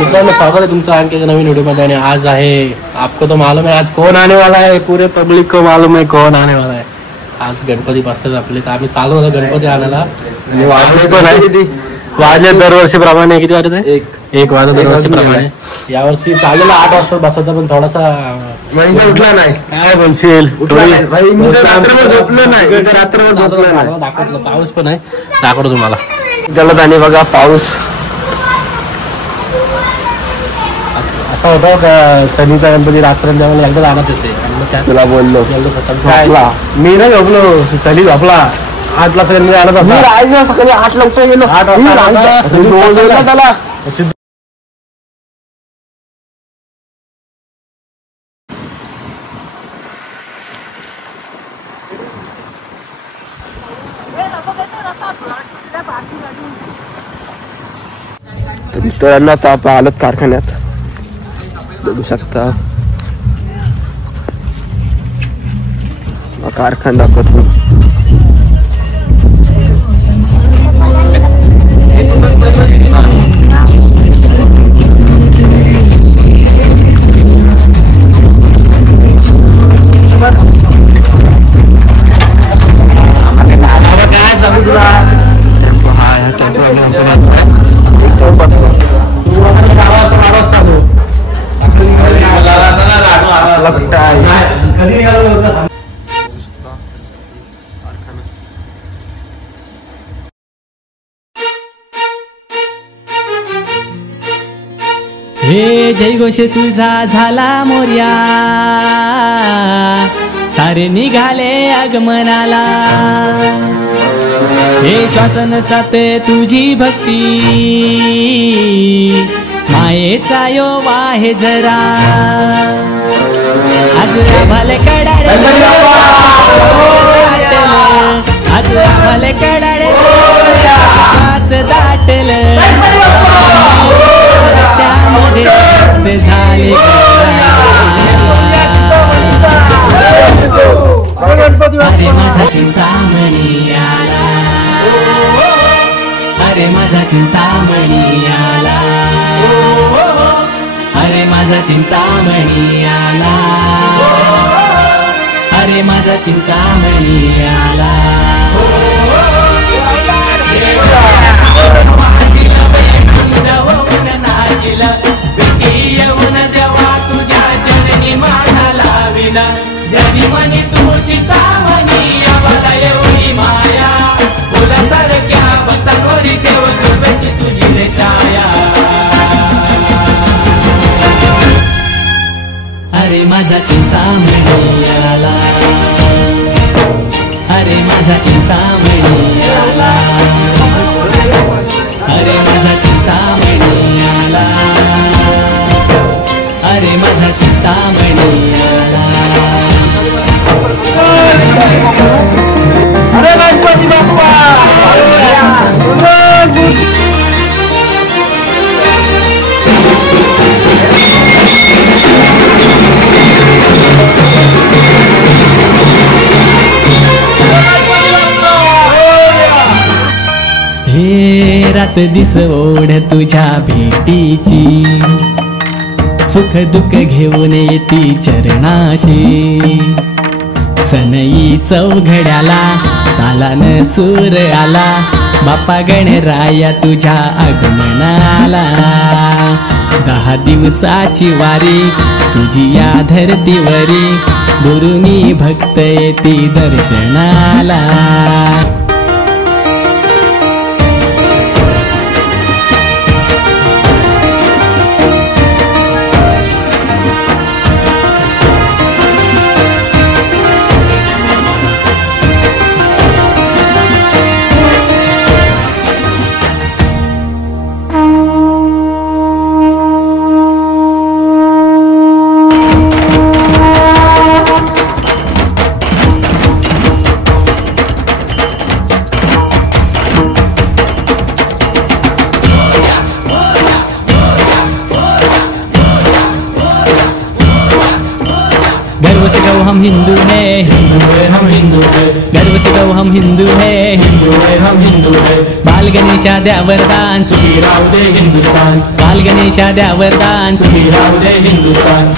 मित्रांनो स्वागत है तुमचं आणखी एक नवीन वीडियो मध्ये। आणि आज आहे आपको तो मालूम है आज कौन आने वाला है, पूरे पब्लिक को मालूम है कौन आने वाला है। आज गणपती बसतात आपले, तर आम्ही चालू होतो गणपती आणायला आणि वाजले दरवर्षीप्रमाणे किती वाजत आहे? एक वाजता दरवर्षीप्रमाणे। यावर्षी चालेला 8 वाजता बसायचा, पण थोडासा उठला नाही। काय बोलशील दाखवलं, पाऊस पण आहे दाखवतो तुम्हाला। गलत आणि बघा पाऊस असा होता का सनीचा गणपती रात्र जेव्हा एकदा आणत येते आणि तुला बोललो मी नाही झोपलो, सनी झोपला 8 ला सगळ्यांनी आणत होता। सकाळी 8 ला उठून गेलो, 8 वाजता त्याला मित्रांनो आता आपण आलोत कारखान्यात, बघू शकता कारखाना दाखवतो। हे जय घोष तुझा झाला मोर्या, सारे निघाले आगमनाला। हे श्वासन साथ तुझी भक्ती, मायेचा यो वाहे जरा। आज आभाले कडारे आज आभाले कडारे श्वास दाटल, रस्त्यामध्ये ते झाले अरे माझा चिंतामणी आला, अरे माझा चिंतामणी आला, अरे माझा चिंतामणी आला, अरे माझा चिंतामणी आला। येऊन देवा तुझ्या चरणी माझा लाविला, धनी म्हणी तू चिंतामणी आम्हाला एवढी माया, फुलासारख्या भक्तांवरी देव कृपेची तुझी रे छाया। अरे माझा चिंतामणी आला, अरे माझा चिंतामणी आला, अरे माझा चिंतामणी आला, अरे माझा चिंतामणी आला। अरे गणपती बाप्पा हे रात दिस ओढ तुझ्या भेटीची, सुख दुःख घेऊन येती चरणाशी। सनई चौघड्याला तालान सूर आला, बाप्पा गणराया तुझ्या आगमनाला। 10 दिवसाची वारी तुझी या धरतीवरी, दुरुनी भक्त येती दर्शनाला। से कहो हम हिंदू है, हिंदू है हम हिंदू है, गर्व से कहो हम हिंदू है, हिंदू है हम हिंदू है। बाल गणेशा द्या वरदान, सुखी राहू दे हिंदुस्तान, बाल गणेशा द्या वरदान, सुखी राहू दे हिंदुस्तान।